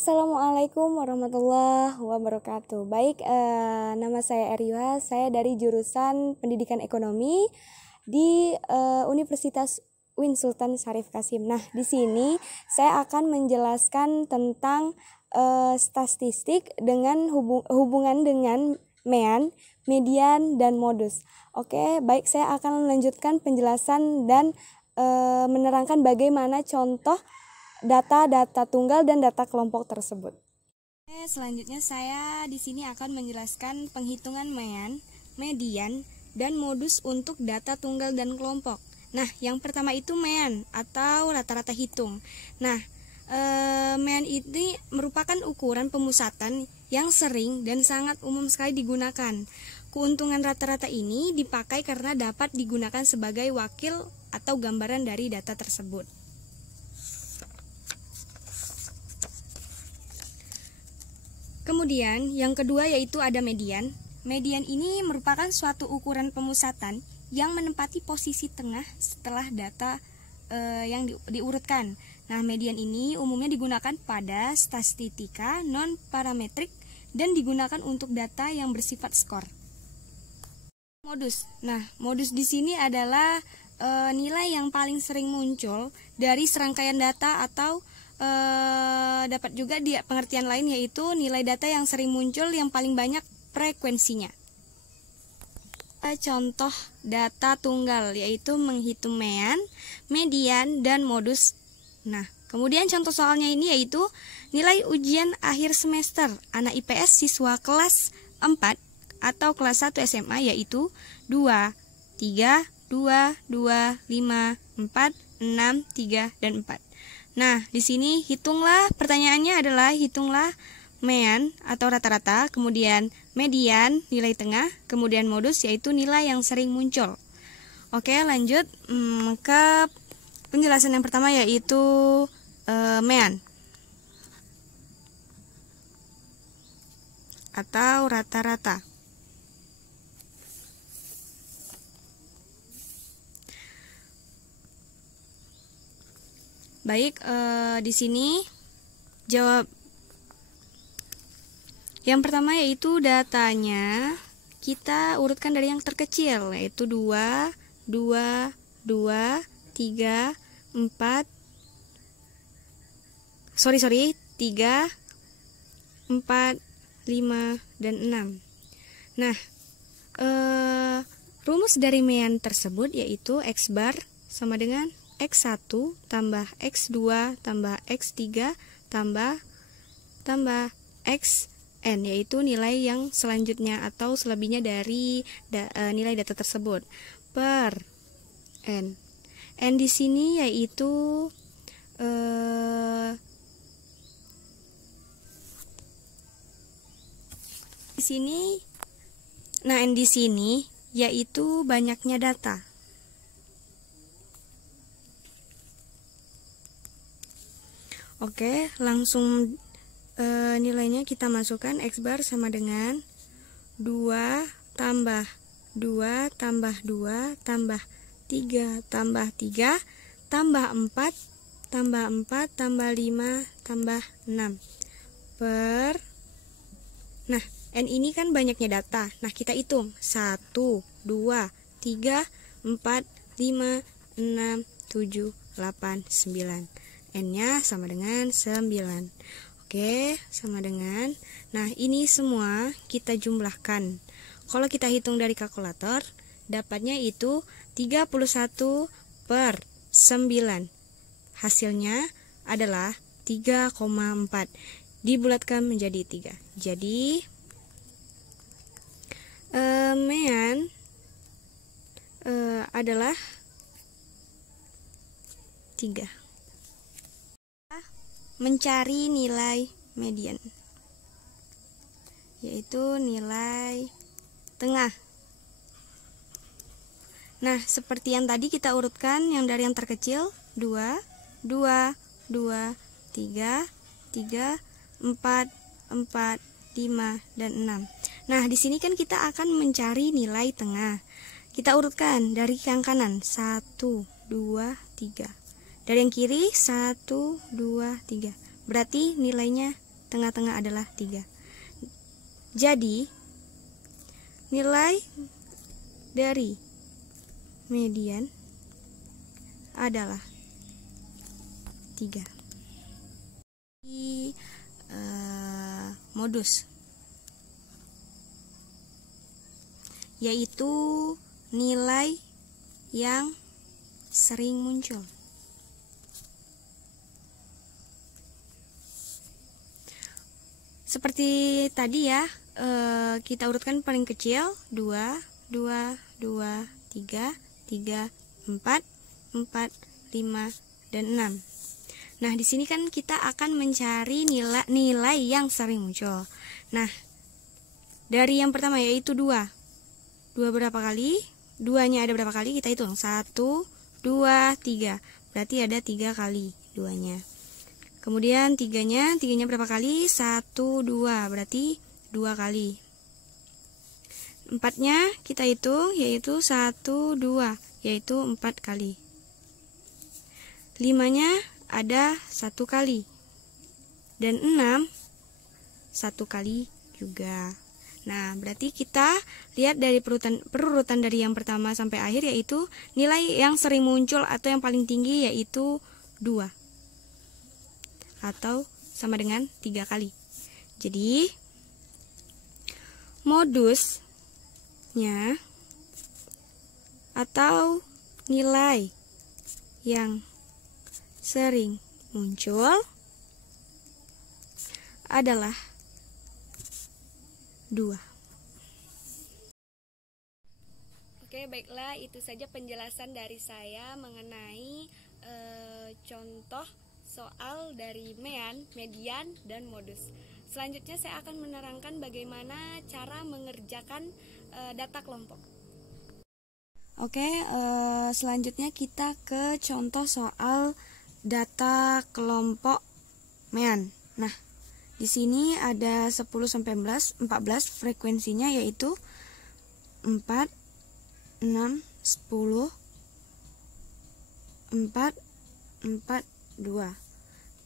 Assalamualaikum warahmatullahi wabarakatuh. Baik, nama saya Eryuha, saya dari jurusan Pendidikan Ekonomi di Universitas UIN Sultan Syarif Qasim. Nah, di sini saya akan menjelaskan tentang statistik dengan hubungan dengan mean, median, dan modus. Oke, baik, saya akan melanjutkan penjelasan dan menerangkan bagaimana contoh data tunggal dan data kelompok tersebut. Selanjutnya saya di sini akan menjelaskan penghitungan mean, median, dan modus untuk data tunggal dan kelompok. Nah, yang pertama itu mean atau rata-rata hitung. Nah, mean ini merupakan ukuran pemusatan yang sering dan sangat umum sekali digunakan. Keuntungan rata-rata ini dipakai karena dapat digunakan sebagai wakil atau gambaran dari data tersebut. Kemudian yang kedua yaitu ada median. Median ini merupakan suatu ukuran pemusatan yang menempati posisi tengah setelah data yang diurutkan. Nah, median ini umumnya digunakan pada statistika non-parametrik dan digunakan untuk data yang bersifat skor. Modus. Nah, modus di sini adalah nilai yang paling sering muncul dari serangkaian data atau dapat juga di pengertian lain yaitu nilai data yang sering muncul yang paling banyak frekuensinya. Contoh data tunggal yaitu menghitung mean, median, dan modus. Nah, kemudian contoh soalnya ini yaitu nilai ujian akhir semester anak IPS siswa kelas 4 atau kelas 1 SMA yaitu 2, 3, 2, 2, 5, 4, 6, 3, dan 4. Nah, di sini pertanyaannya adalah hitunglah mean atau rata-rata, kemudian median nilai tengah, kemudian modus yaitu nilai yang sering muncul. Oke, lanjut ke penjelasan yang pertama yaitu mean atau rata-rata. Baik, di sini jawab yang pertama yaitu datanya kita urutkan dari yang terkecil yaitu 2, 2, 2, 3, 4 3, 4, 5, dan 6. Nah, rumus dari mean tersebut yaitu X bar sama dengan X1 tambah X2 tambah X3 tambah Xn, yaitu nilai yang selanjutnya atau selebihnya dari nilai data tersebut per N. N di sini yaitu di sini. Nah, N di sini yaitu banyaknya data. Oke, langsung nilainya kita masukkan. X bar sama dengan 2 tambah 2 tambah 2 tambah 3 tambah 3 tambah 4 tambah 4 tambah 5 tambah 6 per. Nah, N ini kan banyaknya data. Nah, kita hitung 1, 2, 3, 4, 5, 6, 7, 8, 9. N-nya sama dengan 9. Oke, sama dengan. Nah, ini semua kita jumlahkan. Kalau kita hitung dari kalkulator, dapatnya itu 31 per 9. Hasilnya adalah 3,4. Dibulatkan menjadi 3. Jadi, mean adalah 3. Mencari nilai median yaitu nilai tengah. Nah, seperti yang tadi kita urutkan yang dari yang terkecil 2, 2, 2, 3, 3, 4, 4, 5, dan 6. Nah, di sini kan kita akan mencari nilai tengah. Kita urutkan dari yang kanan 1, 2, 3. Dari yang kiri 1, 2, 3. Berarti nilainya tengah-tengah adalah 3. Jadi nilai dari median adalah 3. Modus, yaitu nilai yang sering muncul. Seperti tadi ya, kita urutkan paling kecil 2, 2, 2, 3, 3, 4, 4, 5, dan 6. Nah, di sini kan kita akan mencari nilai yang sering muncul. Nah, dari yang pertama yaitu 2. 2 berapa kali? 2-nya ada berapa kali? Kita hitung. 1, 2, 3. Berarti ada 3 kali 2-nya. Kemudian 3-nya berapa kali? 1, 2. Berarti 2 kali. 4-nya kita hitung yaitu 1, 2. Yaitu 4 kali. 5-nya ada 1 kali. Dan 6 1 kali juga. Nah, berarti kita lihat dari perurutan dari yang pertama sampai akhir, yaitu nilai yang sering muncul atau yang paling tinggi yaitu 2. Atau sama dengan 3 kali. Jadi modusnya atau nilai yang sering muncul adalah 2. Oke, baiklah, itu saja penjelasan dari saya mengenai contoh soal dari median, dan modus. Selanjutnya saya akan menerangkan bagaimana cara mengerjakan data kelompok. Oke, selanjutnya kita ke contoh soal data kelompok MEAN. Nah, di sini ada 10 sampai 14 frekuensinya yaitu 4, 6, 10, 4, 4, 2.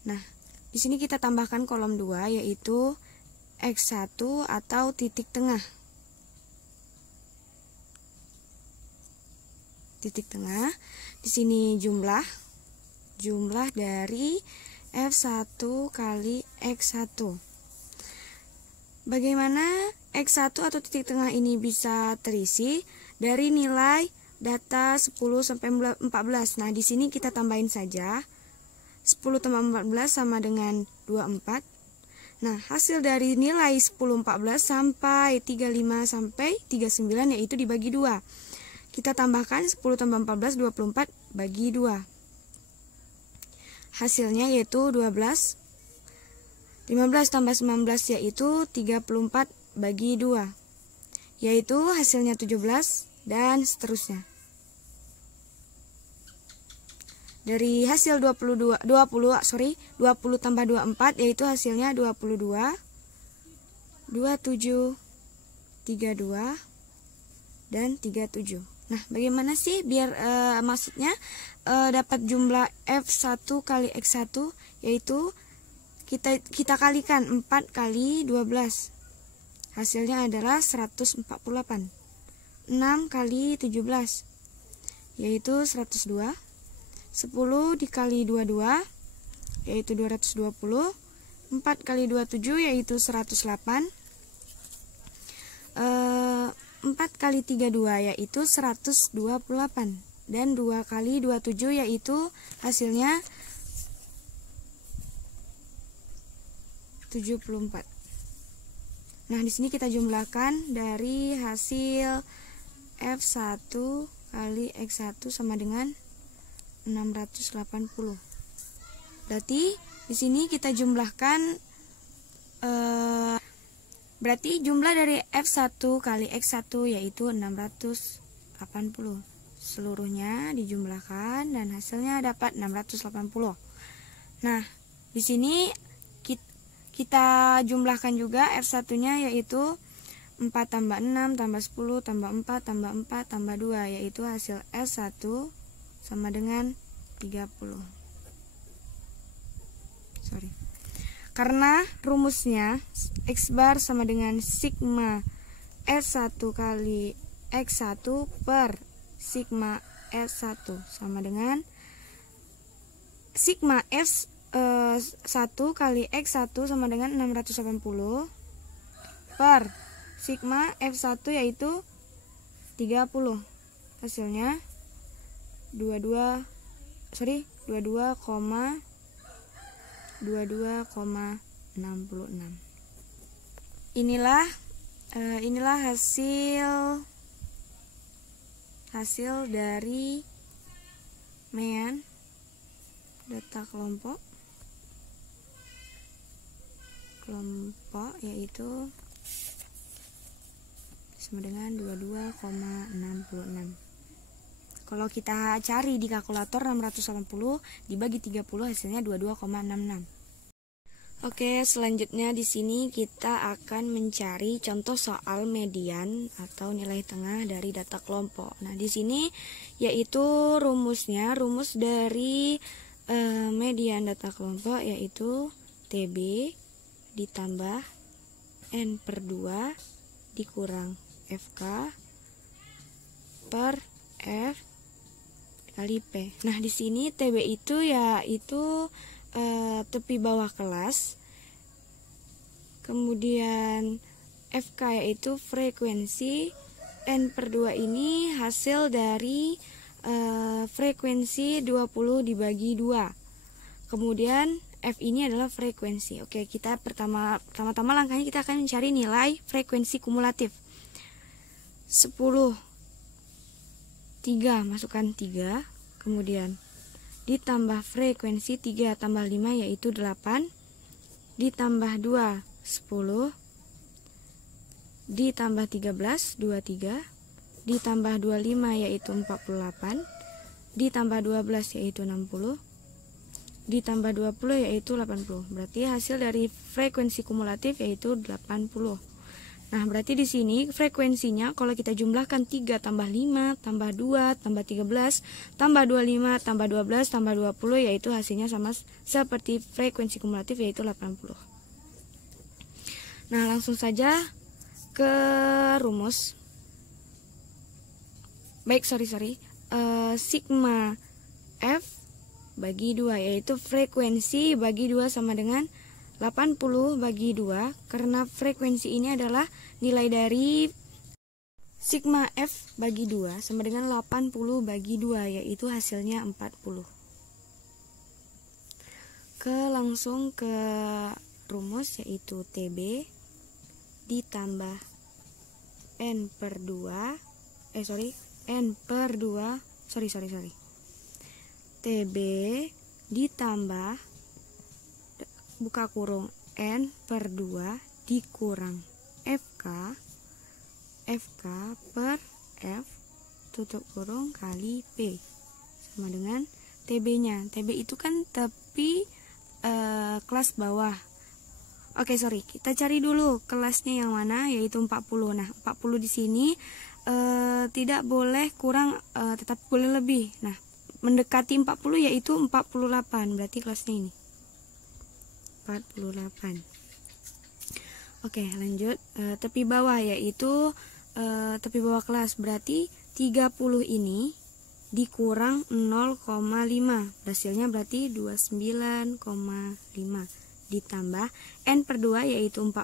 Nah, di sini kita tambahkan kolom 2 yaitu X1 atau titik tengah. Titik tengah. Di sini jumlah dari F1 kali X1. Bagaimana X1 atau titik tengah ini bisa terisi? Dari nilai data 10 sampai 14. Nah, di sini kita tambahin saja. 10 tambah 14 sama dengan 24. Nah, hasil dari nilai 10, 14 sampai 35 sampai 39 yaitu dibagi 2. Kita tambahkan 10 tambah 14, 24 bagi 2. Hasilnya yaitu 12. 15 tambah 19 yaitu 34 bagi 2. Yaitu hasilnya 17 dan seterusnya. Dari hasil 20 tambah 24 yaitu hasilnya 22, 27, 32, dan 37. Nah, bagaimana sih biar maksudnya dapat jumlah F1 kali X1, yaitu kita kalikan 4 kali 12. Hasilnya adalah 148. 6 kali 17 yaitu 102. 10 dikali 22 yaitu 220. 4 kali 27 yaitu 108. 4 kali 32 yaitu 128. Dan 2 kali 27 yaitu hasilnya 74. Nah, di sini kita jumlahkan dari hasil F1 kali X1 sama dengan 680. Berarti di sini kita jumlahkan berarti jumlah dari F1 kali X1 yaitu 680. Seluruhnya dijumlahkan dan hasilnya dapat 680. Nah, di sini kita jumlahkan juga F1-nya yaitu 4 tambah 6 tambah 10 tambah 4 tambah 4 tambah 2 yaitu hasil S1 sama dengan 30. Karena rumusnya X bar sama dengan sigma S1 kali X1 per sigma S1 sama dengan sigma F1 kali X1 sama dengan 680 per sigma F1 yaitu 30. Hasilnya 22,66. Inilah hasil dari MEAN data kelompok yaitu sama dengan 22,66. Kalau kita cari di kalkulator 680 dibagi 30 hasilnya 22,66. Oke, selanjutnya di sini kita akan mencari contoh soal median atau nilai tengah dari data kelompok. Nah, di sini yaitu rumus dari median data kelompok yaitu TB ditambah N per 2 dikurang FK per F kali P. Nah, di sini TB itu yaitu tepi bawah kelas, kemudian FK yaitu frekuensi, N per 2 ini hasil dari frekuensi 20 dibagi 2, kemudian F ini adalah frekuensi. Oke, kita pertama-tama langkahnya kita akan mencari nilai frekuensi kumulatif. 10 3 masukkan 3, kemudian ditambah frekuensi 3 tambah 5 yaitu 8, ditambah 2 10, ditambah 13 23, ditambah 25 yaitu 48, ditambah 12 yaitu 60, ditambah 20 yaitu 80. Berarti hasil dari frekuensi kumulatif yaitu 80. Nah, berarti di sini frekuensinya kalau kita jumlahkan 3 tambah 5 tambah 2 tambah 13 tambah 25 tambah 12 tambah 20 yaitu hasilnya sama seperti frekuensi kumulatif yaitu 80. Nah, langsung saja ke rumus. Sigma F bagi 2 yaitu frekuensi bagi 2 sama dengan 80 bagi 2, karena frekuensi ini adalah nilai dari sigma F bagi 2 sama dengan 80 bagi 2 yaitu hasilnya 40. Langsung ke rumus yaitu TB ditambah N per 2 TB ditambah buka kurung N per 2 dikurang FK per F tutup kurung kali P sama dengan TB nya. TB itu kan tepi kelas bawah. Kita cari dulu kelasnya yang mana, yaitu 40. Nah, 40 di sini tidak boleh kurang, tetap boleh lebih. Nah, mendekati 40 yaitu 48, berarti kelasnya ini 48. Oke, lanjut. Tepi bawah yaitu tepi bawah kelas, berarti 30 ini dikurang 0,5, hasilnya berarti 29,5, ditambah N per 2 yaitu 40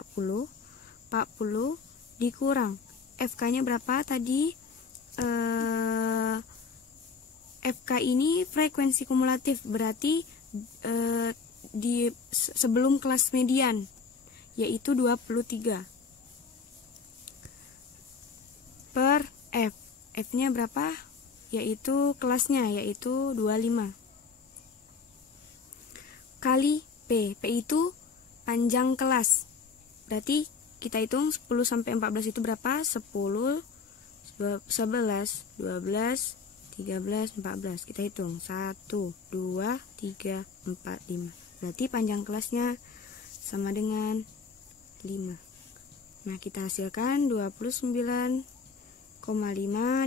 dikurang FK nya berapa tadi, FK ini frekuensi kumulatif, berarti di sebelum kelas median yaitu 23 per F. F nya berapa? Yaitu kelasnya yaitu 25 kali P. P itu panjang kelas. Berarti kita hitung 10 sampai 14 itu berapa? 10, 11, 12, 13, 14. Kita hitung 1, 2, 3, 4, 5. Berarti panjang kelasnya sama dengan 5. Nah, kita hasilkan 29,5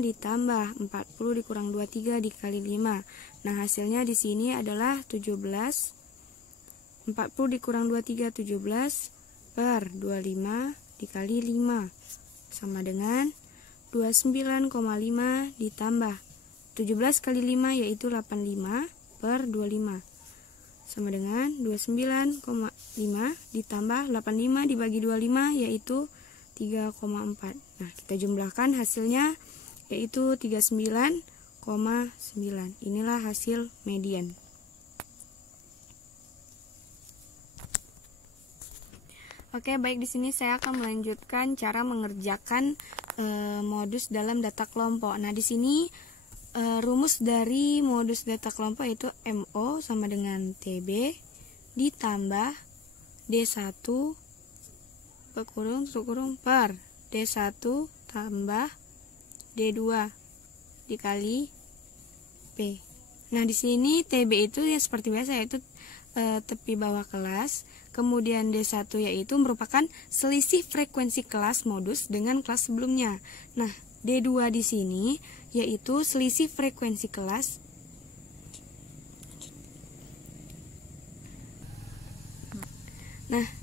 ditambah 40 dikurang 23 dikali 5. Nah, hasilnya di sini adalah 17,5 40 dikurang 23, 17 per 25 dikali 5 sama dengan 29,5 ditambah 17 kali 5 yaitu 85 per 25 sama dengan 29,5 ditambah 85 dibagi 25 yaitu 3,4. Nah, kita jumlahkan hasilnya yaitu 39,9. Inilah hasil median. Oke, baik, di sini saya akan melanjutkan cara mengerjakan modus dalam data kelompok. Nah, di sini rumus dari modus data kelompok itu MO sama dengan TB ditambah D1 per D1 tambah D2 dikali P. Nah, di sini TB itu ya seperti biasa, yaitu tepi bawah kelas. Kemudian D1 yaitu merupakan selisih frekuensi kelas modus dengan kelas sebelumnya. Nah, D2 di sini yaitu selisih frekuensi kelas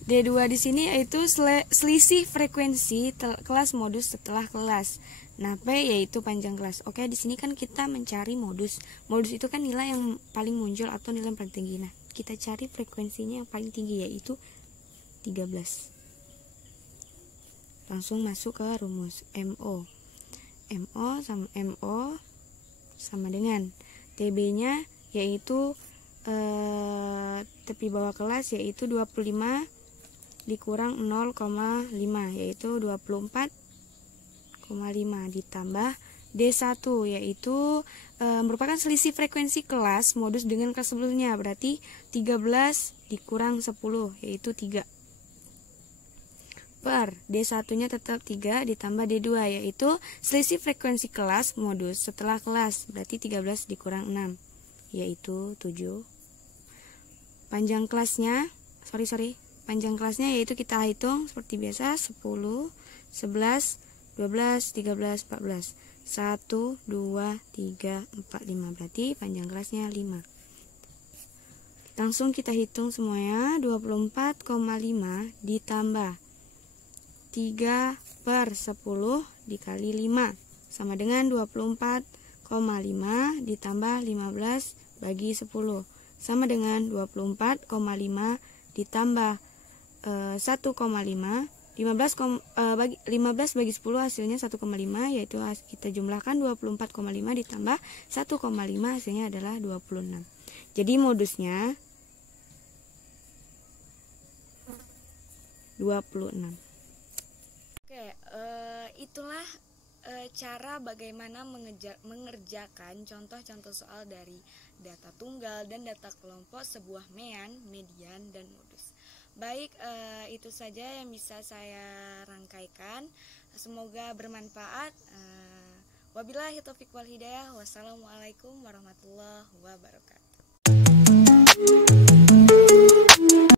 D2 di sini yaitu selisih frekuensi kelas modus setelah kelas. Nah, P yaitu panjang kelas. Oke, di sini kan kita mencari modus. Modus itu kan nilai yang paling muncul atau nilai yang paling tinggi. Nah, kita cari frekuensinya yang paling tinggi yaitu 13. Langsung masuk ke rumus MO. MO sama dengan TB-nya yaitu tepi bawah kelas yaitu 25 dikurang 0,5 yaitu 24,5 ditambah D1 yaitu merupakan selisih frekuensi kelas modus dengan kelas sebelumnya, berarti 13 dikurang 10 yaitu 3 per D1 nya tetap 3 ditambah D2 yaitu selisih frekuensi kelas modus setelah kelas, berarti 13 dikurang 6 yaitu 7. Panjang kelasnya panjang kelasnya yaitu kita hitung seperti biasa 10, 11, 12, 13, 14. 1, 2, 3, 4, 5. Berarti panjang kelasnya 5. Langsung kita hitung semuanya. 24,5 ditambah 3 per 10 dikali 5 sama dengan 24,5 ditambah 15 bagi 10 sama dengan 24,5 ditambah 1,5. 15 bagi 10 hasilnya 1,5, yaitu kita jumlahkan 24,5 ditambah 1,5 hasilnya adalah 26. Jadi modusnya 26. Oke, itulah cara bagaimana mengerjakan contoh-contoh soal dari data tunggal dan data kelompok sebuah median, dan modus. Baik, itu saja yang bisa saya rangkaikan. Semoga bermanfaat. Wabillahi taufiq wal hidayah. Wassalamualaikum warahmatullahi wabarakatuh.